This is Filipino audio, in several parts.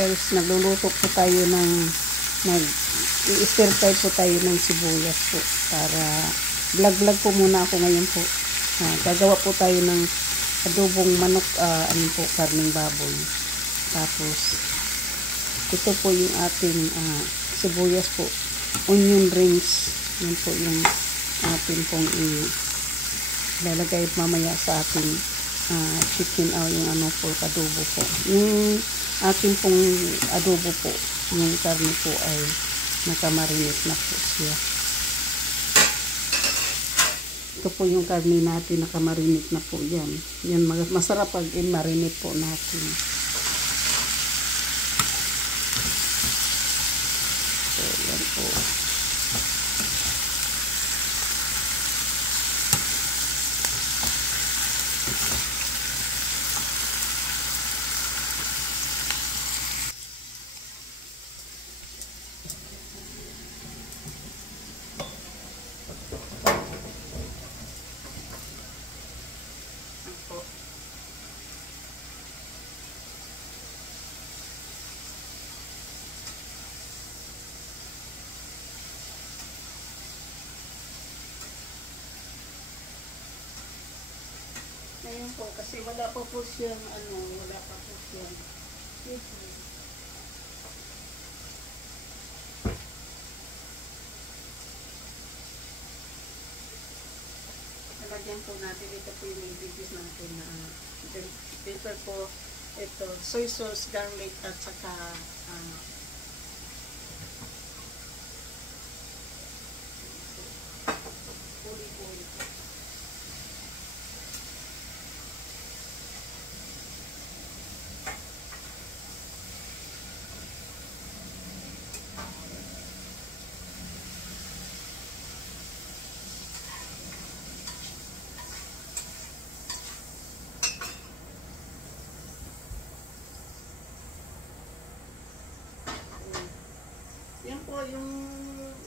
First, nagluluto po tayo ng i-stir fry po tayo ng sibuyas po para vlog po muna ako ngayon po. Gagawa po tayo ng adobong manok, ano po, karning baboy. Tapos ito po yung ating sibuyas po, onion rings. Yan po yung ating pong ilalagay mamaya sa ating chicken yung ano po, adobo po. Yung ating pong adobo po, yung karne po ay nakamarinate na po siya. Ito po yung karne natin, nakamarinate na po yan. Yan, masarap pag i-marinate po natin. So, yan po. Ngayon po, kasi wala pa po siyang, wala pa po siyang seafood. Nalagyan po natin, ito po yung ingredients natin na paper po, ito, soy sauce, garlic, at saka olive oil. Yan po, yung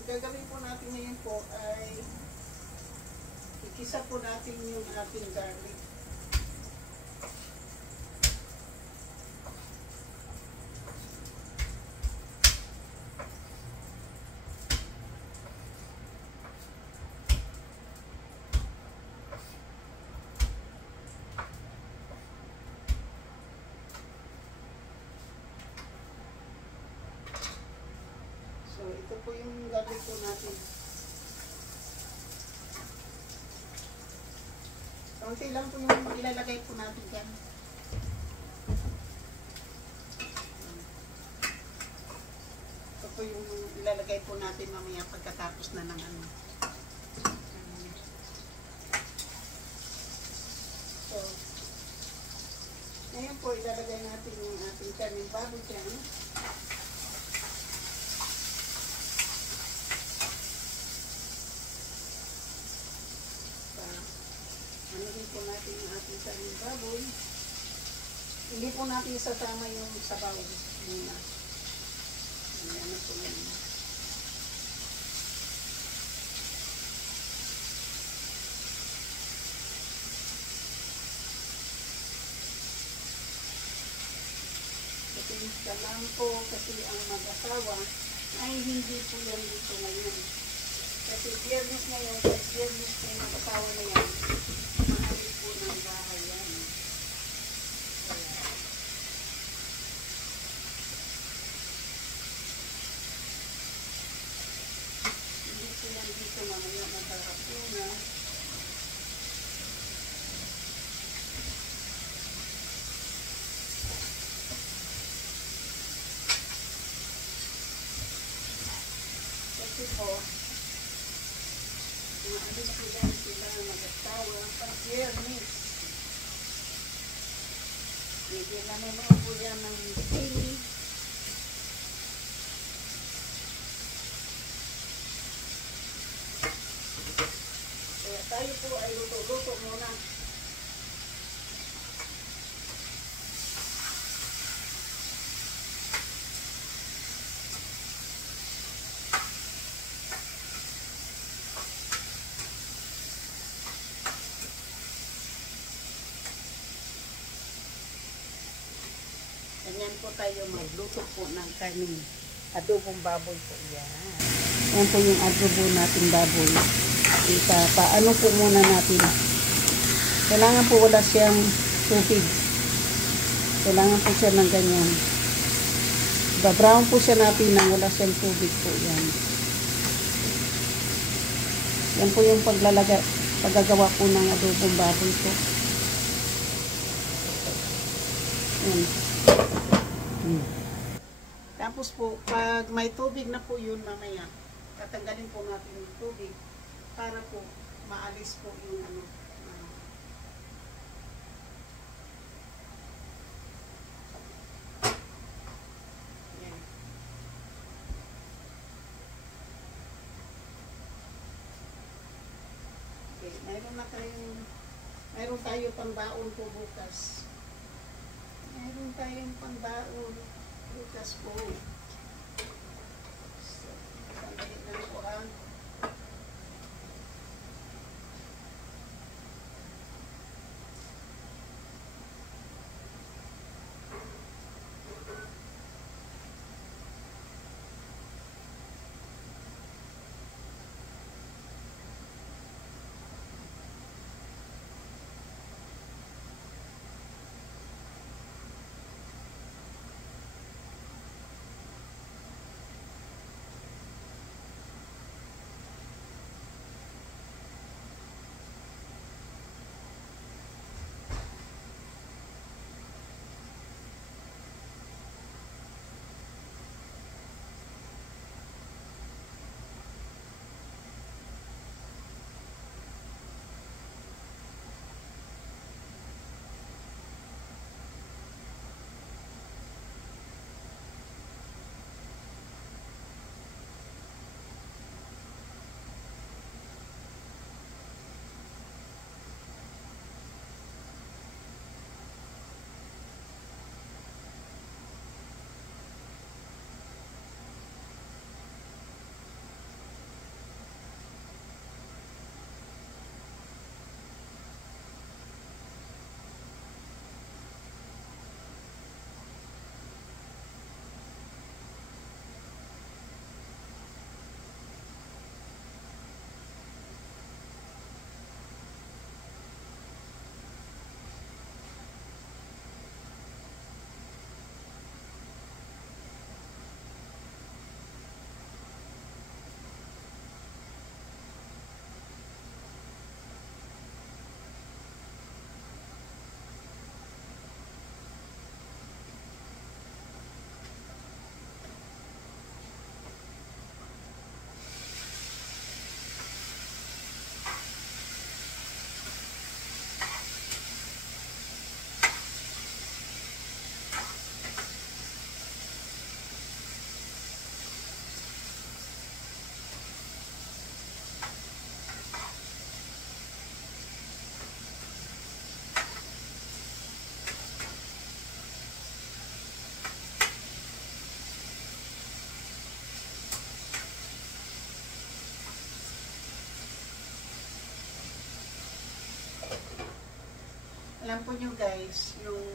gagawin po natin ngayon po ay ikisa po natin yung ating garlic. So, ito po yung garlic po natin. Kaunti lang po yung ilalagay po natin dyan. Ito po yung ilalagay po natin mamaya pagkatapos na ng ano. So, ngayon po ilalagay natin yung ating karning baboy dyan. Ano po natin yung ating karning baboy. Hindi po natin isasama yung sabaw muna. Ano po yun. Kasi lang po kasi ang mag-asawa ay hindi po yan dito ngayon. Kasi Biyernes ngayon, kasi Biyernes na yung mag-asawa na yan. Maalis po ng bahay yan. Hindi po yan dito mamaya magkakapunan. Kasi po, maalis po yan sila mag-asawa pag Biyernes. Bigyan na naman po yan ng sili. Kaya tayo po ay luto-luto muna. Ganyan po tayo magluto po ng karning adobong baboy po. Yan. Yan po yung adobo natin baboy. Paano po muna natin. Kailangan po wala siyang tubig. Kailangan po siya ng ganyan. Brown po siya natin nang wala siyang tubig po. Yan. Yan po yung paggagawa po ng adobong baboy po. Yan. Tapos po, pag may tubig na po yun mamaya, tatanggalin po natin yung tubig para po maalis po yung ano. Yan. Okay, mayroon tayo pang baon po bukas. Mayroon tayong pangbaon bukas po. So, sandali na po ang alam po nyo guys, yung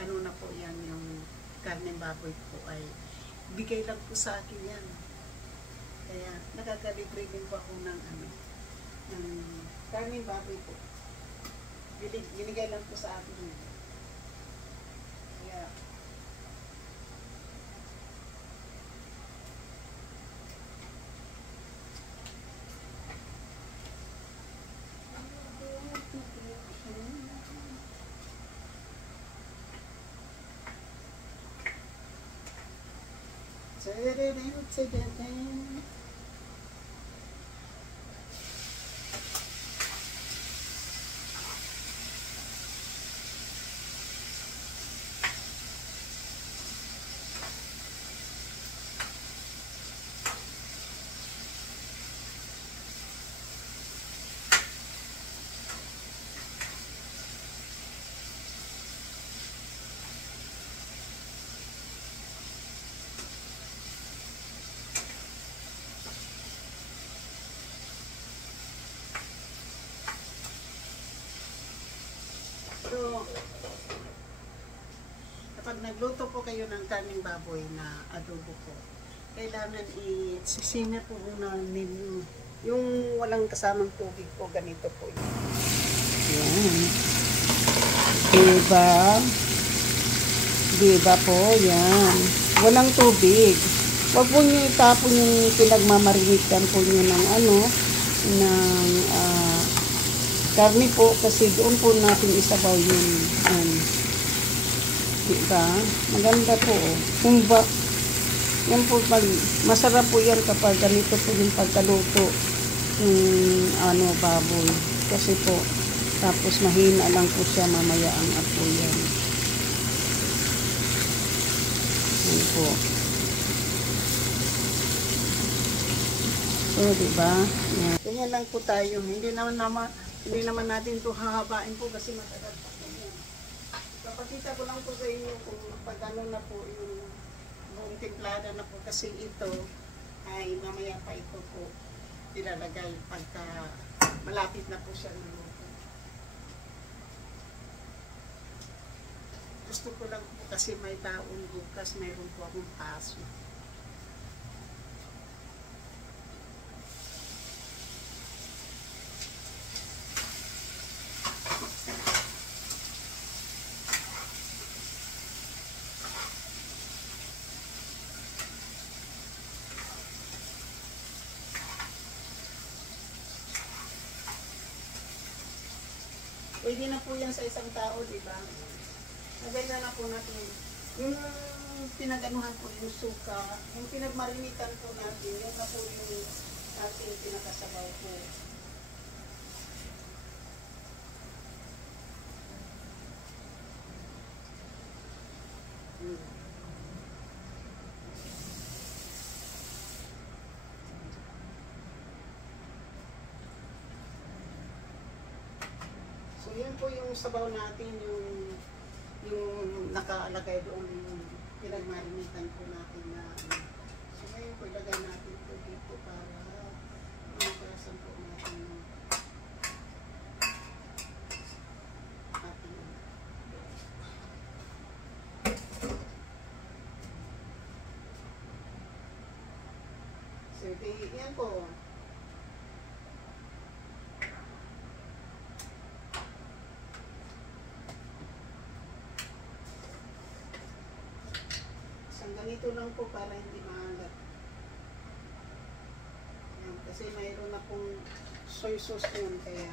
ano na po yan, yung karneng baboy po ay bigay lang po sa akin yan. Kaya nakakalibre din po ako ng ano, ng karneng baboy po. Binigay lang po sa akin yan. Kaya kapag nagluto po kayo ng karning baboy na adobo po, kailangan i-simmer po muna ninyo. Yung walang kasamang tubig po, ganito po yun. Yan. Diba? Diba po? Yan. Walang tubig. Huwag po nyo itapon yung pinagmamarinitan po nyo ng karne po, kasi doon po natin isabaw yun. Diba? Maganda po. Yan po, masarap po yan kapag ganito po yung pagkaluto ng baboy. Kasi po, tapos mahina lang po siya, mamaya ang apoy yan. Yan po. So, diba? Yan. Ganyan lang po tayo. Hindi naman natin ito hahabain po kasi matagal pa po yan. Papakita ko lang po sa inyo kung pagano na po yung buong timplada na po, kasi ito ay mamaya pa ito po ilalagay pagka malapit na po siya maluto. Gusto ko lang po kasi may taon bukas, mayroon po akong paso. Pwede na po yan sa isang tao, di ba? Lagay na po natin yung pinag-anuhan po yung suka, yung pinagmarinitan po natin, yung na po yung ating pinakasabaw po. So, yun po yung sabaw natin, yung nakaalagay doon, yung pinagmarinitan po natin na so, ngayon po ilagay natin po dito para maparasan po natin yung ating so, yan po. Ganito lang po para hindi maalat. Yan, kasi mayroon na pong soy sauce yun, kaya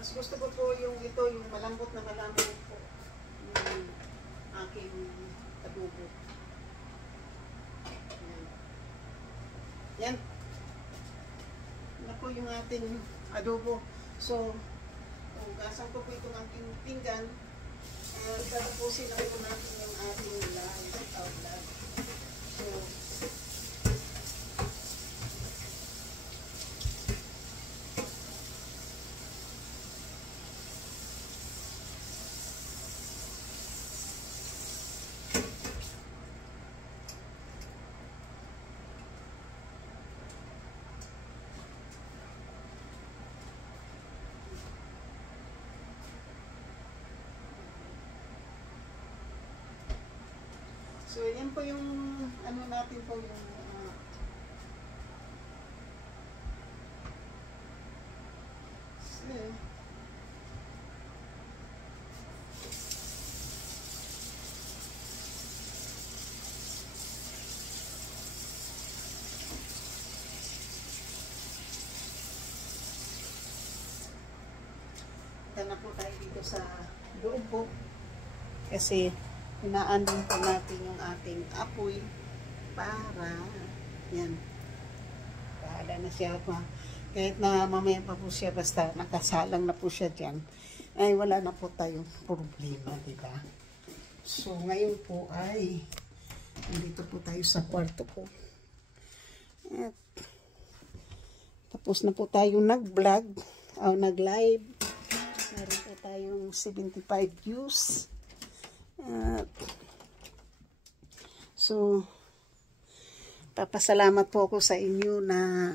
mas gusto ko po yung ito, yung malambot na malambot po yung aking adobo. Yan. Yan po yung ating adobo. So, hugasan ko po itong aking pinggan. Tatapusin na po natin yung ating lahat. So, so, yan po yung ano natin po yung na po tayo dito sa loob po kasi inaandun po natin yung ating apoy para yan, bahala na siya pa kahit na mamaya pa po siya, basta nakasalang na po siya dyan. ay wala na po tayong problema, diba? So, ngayon po ay nandito po tayo sa kwarto ko. At tapos na po tayo nag-vlog o nag-live. Meron po tayong 75 views. So, papasalamat po ako sa inyo na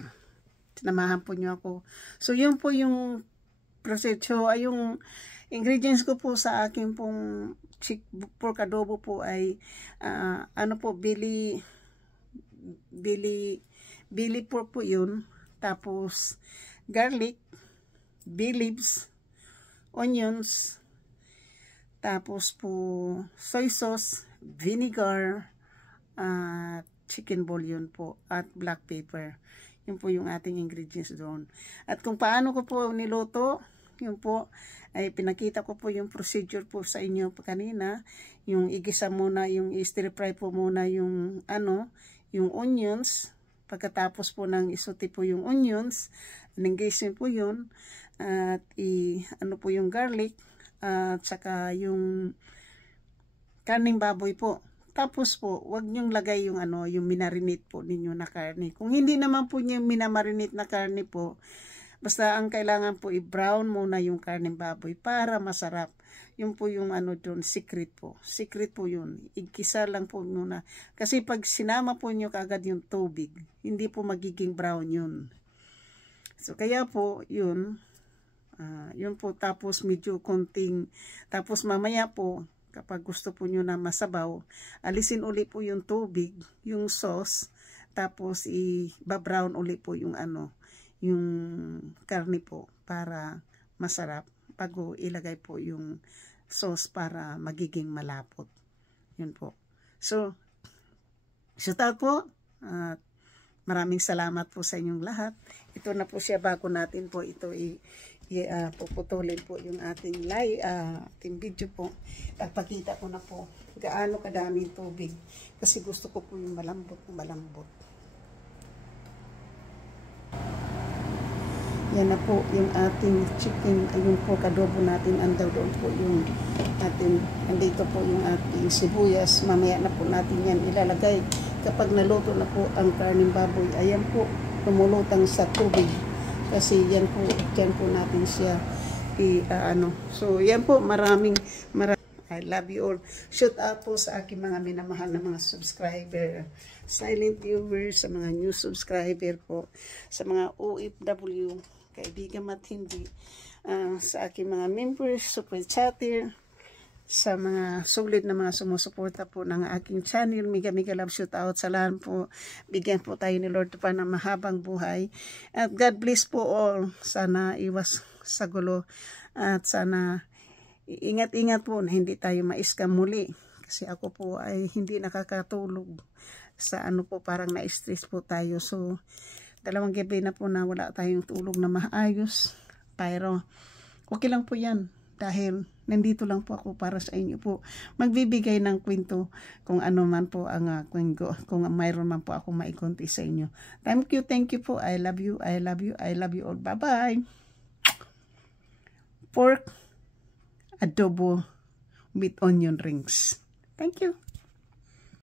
sinamahan po nyo ako. So, yun po yung proseso ay yung ingredients ko po sa akin pong pork adobo po ay ano po, Billy pork po yun. Tapos garlic, bay leaves, onions, tapos po soy sauce, vinegar, chicken bouillon po at black pepper. Yun po yung ating ingredients doon. At kung paano ko po niluto, yun po, ay pinakita ko po yung procedure po sa inyo kanina. Yung igisa muna, yung stir fry po muna yung yung onions. Pagkatapos po ng isuti po yung onions, nanggisin po yun. At ano po yung garlic, at saka yung karning baboy po. Tapos po, wag niyong lagay yung yung minarinate po ninyo na karne. Kung hindi naman po niyo minamarinate na karne po, basta ang kailangan po i-brown muna yung karneng baboy para masarap. Yun po yung doon, secret po. Secret po yun. Igkisa lang po muna. Kasi pag sinama po nyo kaagad yung tubig, hindi po magiging brown yun. So kaya po yun, yun po, tapos medyo konting, tapos mamaya po, kapag gusto po nyo na masabaw, alisin uli po yung tubig, yung sauce, tapos i-brown uli po yung yung karne po para masarap pag ilagay po yung sauce para magiging malapot. Yun po. So, shout out po. Maraming salamat po sa inyong lahat. Ito na po siya bago natin po ito puputulin po yung ating ating video po. Pagpakita ko na po gaano kadaming tubig kasi gusto ko po yung malambot na malambot. Yan na po yung ating chicken, yung pork adobo natin. Andaw doon po yung ating, andito po yung ating sibuyas. Mamaya na po natin yan ilalagay. Kapag naluto na po ang karning baboy, ayan po, lumulutang sa tubig. Kasi yan po, dyan po natin siya So, yan po, maraming I love you all. Shout out po sa aking mga minamahal na mga subscriber, silent viewers, sa mga new subscriber po, sa mga OFW, kaibigan at hindi, sa aking mga members, super chatter, sa mga solid na mga sumusuporta po ng aking channel. Mega love shout out sa lahat po. Bigyan po tayo ni Lord pa ng mahabang buhay. At God bless po all. Sana iwas sa gulo. At sana ingat-ingat po na hindi tayo ma-scam muli. Kasi ako po ay hindi nakakatulog sa po, parang na-stress po tayo. So, 2 gabi na po na wala tayong tulog na maayos. Pero, okay lang po yan. Dahil, nandito lang po ako para sa inyo po. Magbibigay ng kwento kung ano man po ang kung mayroon man po ako maikonti sa inyo. Thank you po. I love you all. Bye-bye. Pork adobo with onion rings. Thank you.